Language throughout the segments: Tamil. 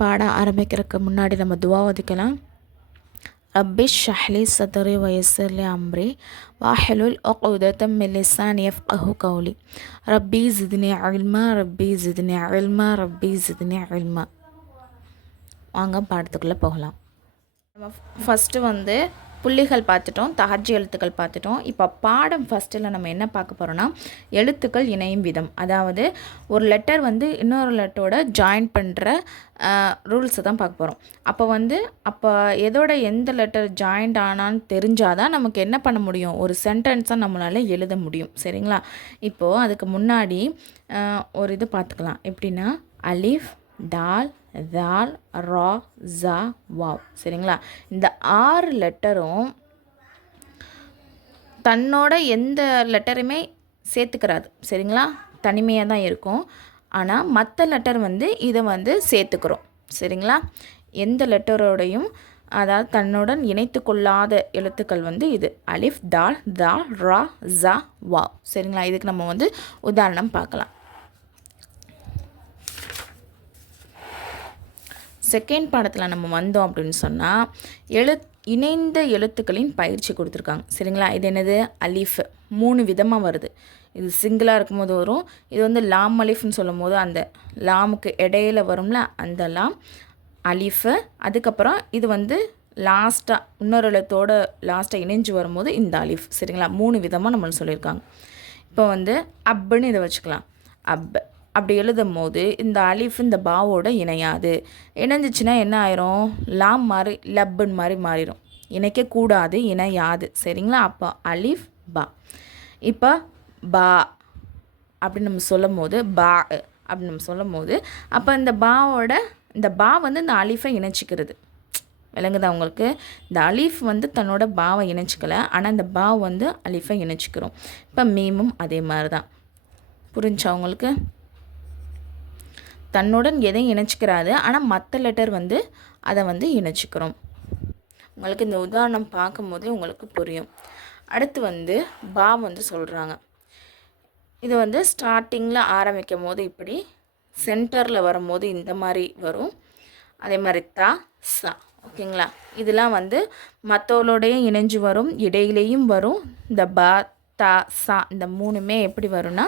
பாட ஆரம்பிக்கிறதுக்கு முன்னாடி நம்ம துவா ஒதுக்கலாம். ரப்பி ஷ்ரஹ்லி சத்ரி வயஸ்ஸிர் லி அம்ரி வஹ்லுல் உக்தத்தம் மின் லிசானி யஃப்கஹு கௌலி ரப்பி ஜித்னி இல்மா ரப்பி ஜித்னி இல்மா ரப்பி ஜித்னி இல்மா. வாங்க பாடத்துக்குள்ளே போகலாம். நம்ம ஃபஸ்ட்டு புள்ளிகள் பார்த்துட்டோம், தஹஜ்ஜி எழுத்துக்கள் பார்த்துட்டோம். இப்போ பாடம் ஃபஸ்ட்டில் நம்ம என்ன பார்க்க போகிறோன்னா, எழுத்துக்கள் இணையும் விதம். அதாவது ஒரு லெட்டர் இன்னொரு லெட்டரோட ஜாயின் பண்ணுற ரூல்ஸை தான் பார்க்க போகிறோம். அப்போ எதோட எந்த லெட்டர் ஜாயிண்ட் ஆனான்னு தெரிஞ்சால் தான் நமக்கு என்ன பண்ண முடியும், ஒரு சென்டென்ஸாக நம்மளால் எழுத முடியும். சரிங்களா? இப்போது அதுக்கு முன்னாடி ஒரு இது பார்த்துக்கலாம். எப்படின்னா அலிஃப், தால், தால், ரா, ஜா, வாவ். சரிங்களா? இந்த 6 லெட்டரும் தன்னோட எந்த லெட்டருமே சேர்த்துக்கிறாது. சரிங்களா? தனிமையாக தான் இருக்கும். ஆனால் மற்ற லெட்டர் இதை சேர்த்துக்கிறோம். சரிங்களா? எந்த லெட்டரோடையும் அதாவது தன்னுடன் இணைத்து கொள்ளாத எழுத்துக்கள் இது அலிஃப், தால், தால், ரா, ஜா, வாவ். சரிங்களா? இதுக்கு நம்ம உதாரணம் பார்க்கலாம். செகண்ட் பாடத்தில் நம்ம வந்தோம் அப்படின்னு சொன்னால் இணைந்த எழுத்துக்களின் பயிற்சி கொடுத்துருக்காங்க. சரிங்களா? இது என்னது? அலிஃப் 3 விதமாக வருது. இது சிங்கிளாக இருக்கும்போது வரும். இது லாம் அலிஃப்னு சொல்லும் போது அந்த லாமுக்கு இடையில வரும்ல, அந்த லாம் அலிஃபு. அதுக்கப்புறம் இது லாஸ்ட்டாக இன்னொரு எழுத்தோட லாஸ்ட்டாக இணைஞ்சு வரும்போது இந்த அலிஃப். சரிங்களா? 3 விதமாக நம்மளுக்கு சொல்லியிருக்காங்க. இப்போ அப்புன்னு இதை வச்சுக்கலாம். அப் அப்படி எழுதும் போது இந்த அலிஃப் இந்த பாவோட இணையாது. இணைஞ்சிச்சின்னா என்ன ஆயிரும்? லாம் மாதிரி லப்புன்னு மாதிரி மாறிடும். இணைக்கக்கூடாது, இணையாது. சரிங்களா? அப்போ அலிஃப் பா. இப்போ பா அப்படின்னு நம்ம சொல்லும் போது பா அப்படின்னு நம்ம சொல்லும் போது அப்போ இந்த பாவோட இந்த பா இந்த அலிஃபை இணைச்சிக்கிறது. விளங்குதா உங்களுக்கு? இந்த அலிஃப் தன்னோட பாவை இணைச்சிக்கல, ஆனால் இந்த பா அலிஃபை இணைச்சிக்கிறோம். இப்போ மீமும் அதே மாதிரி தான். புரிஞ்சா உங்களுக்கு? தன்னுடன் எதையும் இணைச்சிக்கிறாது, ஆனால் மற்ற லெட்டர் அதை இணைச்சிக்கிறோம். உங்களுக்கு இந்த உதாரணம் பார்க்கும்போதே உங்களுக்கு புரியும். அடுத்து பா சொல்கிறாங்க. இது ஸ்டார்டிங்கில் ஆரம்பிக்கும் போது இப்படி, சென்டரில் வரும்போது இந்த மாதிரி வரும். அதே மாதிரி தா, சா. ஓகேங்களா? இதெல்லாம் மற்றவங்களோடையும் இணைஞ்சு வரும், இடையிலையும் வரும். இந்த பா, தா, சா இந்த 3மே எப்படி வரும்னா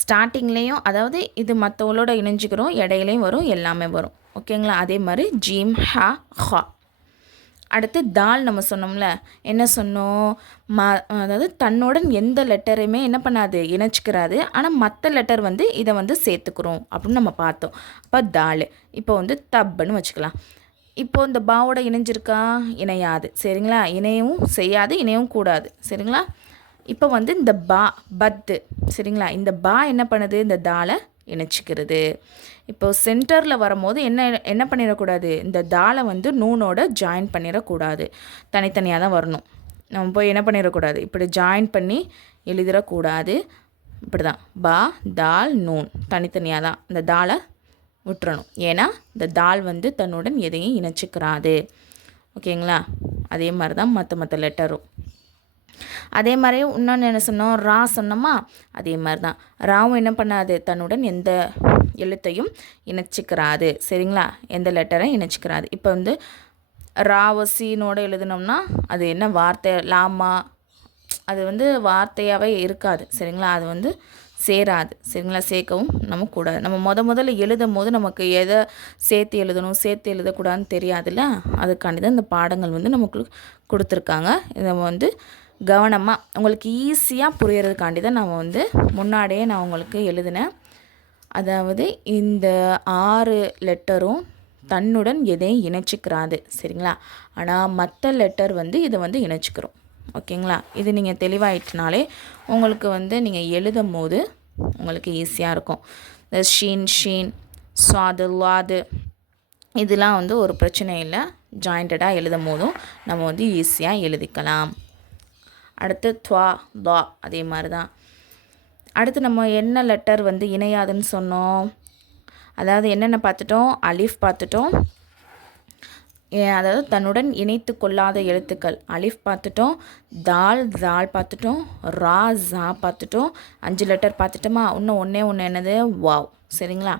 ஸ்டார்டிங்லேயும், அதாவது இது மற்றவங்களோட இணைஞ்சிக்கிறோம், இடையிலையும் வரும், எல்லாமே வரும். ஓகேங்களா? அதே மாதிரி ஜீம், ஹா, ஹா. அடுத்து தால் நம்ம சொன்னோம்ல, என்ன சொன்னோம்? அதாவது தன்னுடன் எந்த லெட்டரையுமே என்ன பண்ணாது, இணைச்சிக்கிறாது. ஆனால் மற்ற லெட்டர் இதை சேர்த்துக்கிறோம் அப்படின்னு நம்ம பார்த்தோம். அப்போ தால். இப்போ தப்புன்னு வச்சுக்கலாம். இப்போது இந்த பாவோட இணைஞ்சிருக்கா? இணையாது. சரிங்களா? இணையவும் செய்யாது, இணையவும் கூடாது. சரிங்களா? இப்போ இந்த பா, பத்து. சரிங்களா? இந்த பா என்ன பண்ணுது? இந்த தாலை இணைச்சிக்கிறது. இப்போ சென்டரில் வரும்போது என்ன பண்ணிடக்கூடாது? இந்த தாலை நூனோட ஜாயின் பண்ணிடக்கூடாது, தனித்தனியாக தான் வரணும். நம்ம போய் என்ன பண்ணிடக்கூடாது, இப்படி ஜாயின் பண்ணி எழுதிடக்கூடாது. இப்படி தான் பா, தால், நூன் தனித்தனியாக தான் இந்த தாலை விட்டுறணும். ஏன்னா இந்த தால் தன்னுடன் எதையும் இணைச்சிக்கிறாது. ஓகேங்களா? அதே மாதிரி தான் மற்ற லெட்டரும். அதே மாதிரி இன்னொன்று என்ன சொன்னோம்? ரா சொன்னோமா? அதே மாதிரி தான் ராவும் என்ன பண்ணாது, தன்னுடன் எந்த எழுத்தையும் இணைச்சிக்கிறாது. சரிங்களா? எந்த லெட்டரையும் இணைச்சிக்கிறாது. இப்போ ராவ சீனோடு எழுதினோம்னா அது என்ன வார்த்தை? லாமா. அது வார்த்தையாகவே இருக்காது. சரிங்களா? அது சேராது. சரிங்களா? சேர்க்கவும் நம்ம கூடாது. நம்ம முதல்ல எழுதும் போது நமக்கு எதை சேர்த்து எழுதணும், சேர்த்து எழுதக்கூடாதுன்னு தெரியாதுல்ல. அதுக்காண்டி தான் இந்த பாடங்கள் நமக்கு கொடுத்துருக்காங்க. இதை கவனமாக உங்களுக்கு ஈஸியாக புரியறதுக்காண்டி தான் நான் முன்னாடியே நான் உங்களுக்கு எழுதினேன். அதாவது இந்த 6 லெட்டரும் தன்னுடன் எதையும் இணைச்சிக்கிறாது. சரிங்களா? ஆனால் மற்ற லெட்டர் இதை இணைச்சிக்கிறோம். ஓகேங்களா? இது நீங்கள் தெளிவாயிட்டுனாலே உங்களுக்கு நீங்கள் எழுதும் போது உங்களுக்கு ஈஸியாக இருக்கும். இந்த ஷீன், ஷீன், ஸ்வாது, லாது இதெல்லாம் ஒரு பிரச்சனை இல்லை. ஜாயிண்டடாக எழுதும் போதும் நம்ம ஈஸியாக எழுதிக்கலாம். அடுத்து துவா, தா அதே மாதிரி தான். அடுத்து நம்ம என்ன லெட்டர் இணையாதுன்னு சொன்னோம்? அதாவது என்னென்ன பார்த்துட்டோம்? அலிஃப் பார்த்துட்டோம். அதாவது தன்னுடன் இணைத்து கொள்ளாத எழுத்துக்கள் அலிஃப் பார்த்துட்டோம், தால், ஜால் பார்த்துட்டோம், ரா, ஜா பார்த்துட்டோம். 5 லெட்டர் பார்த்துட்டோமா? இன்னும் ஒன்று என்னது? வாவ். சரிங்களா?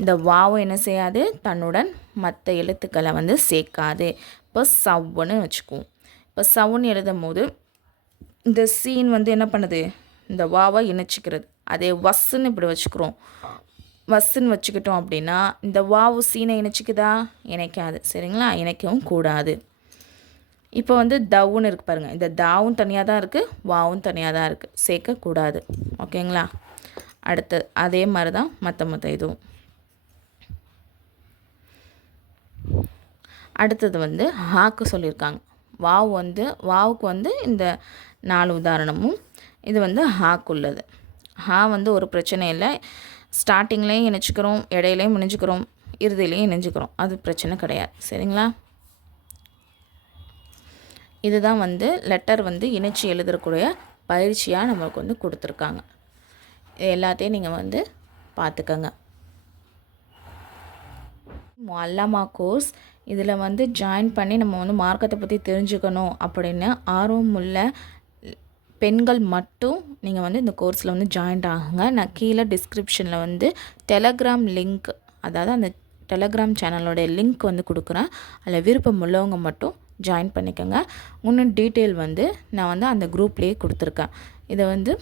இந்த வாவும் என்ன செய்யாது, தன்னுடன் மற்ற எழுத்துக்களை வந்து சேர்க்காது. இப்போ சவ்வுன்னு வச்சுக்குவோம். இப்போ சவுன்னு எழுதும் போது இந்த சீன் வந்து என்ன பண்ணுது, இந்த வாவை இணைச்சிக்கிறது. அதே வஸ்ஸுன்னு இப்படி வச்சுக்கிறோம். வஸ்ஸுன்னு வச்சுக்கிட்டோம் அப்படின்னா இந்த வாவு சீனை இணைச்சிக்குதா, இணைக்காது. சரிங்களா, இணைக்கவும் கூடாது. இப்போ வந்து தவுன்னு இருக்குது பாருங்கள், இந்த தாவும் தனியாக தான் இருக்குது, வாவும் தனியாக தான் இருக்குது, சேர்க்கக்கூடாது. ஓகேங்களா. அடுத்தது அதே மாதிரி தான் மற்ற இதுவும். அடுத்தது வந்து ஹாக்கு சொல்லியிருக்காங்க. வாவுக்கு வந்து இந்த 4 உதாரணமும், இது வந்து ஹாக்குள்ளது. ஹா வந்து ஒரு பிரச்சனை இல்லை, ஸ்டார்டிங்லேயும் இணைச்சிக்கிறோம், இடையிலையும் இணைஞ்சிக்கிறோம், இறுதியிலையும் இணைஞ்சிக்கிறோம், அது பிரச்சனை கிடையாது. சரிங்களா. இதுதான் வந்து லெட்டர் வந்து இணைச்சி எழுதக்கூடிய பயிற்சியாக நம்மளுக்கு வந்து கொடுத்துருக்காங்க. எல்லாத்தையும் நீங்கள் வந்து பார்த்துக்கங்க. முஅல்லமா கோர்ஸ் இதில் வந்து ஜாயின் பண்ணி நம்ம வந்து மார்க்கத்தை பற்றி தெரிஞ்சுக்கணும் அப்படின்னு ஆர்வமுள்ள பெண்கள் மட்டும் நீங்கள் வந்து இந்த கோர்ஸில் வந்து ஜாயின் ஆகுங்க. நான் கீழே டிஸ்கிரிப்ஷனில் வந்து டெலகிராம் லிங்க், அதாவது அந்த டெலகிராம் சேனலோடைய லிங்க் வந்து கொடுக்குறேன். அதில் விருப்பம் உள்ளவங்க மட்டும் ஜாயின் பண்ணிக்கோங்க. இன்னும் டீட்டெயில் வந்து நான் வந்து அந்த குரூப்லேயே கொடுத்துருக்கேன். இதை வந்து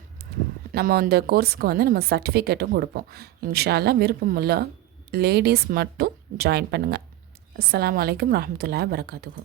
நம்ம இந்த கோர்ஸுக்கு வந்து நம்ம சர்டிஃபிகேட்டும் கொடுப்போம். இன்ஷா அல்லாஹ் விருப்பமுள்ள லேடிஸ் மட்டும் ஜாயின் பண்ணுங்கள். அஸ்ஸலாமு அலைக்கும் வரஹ்மத்துல்லாஹி வபரகாத்துஹு.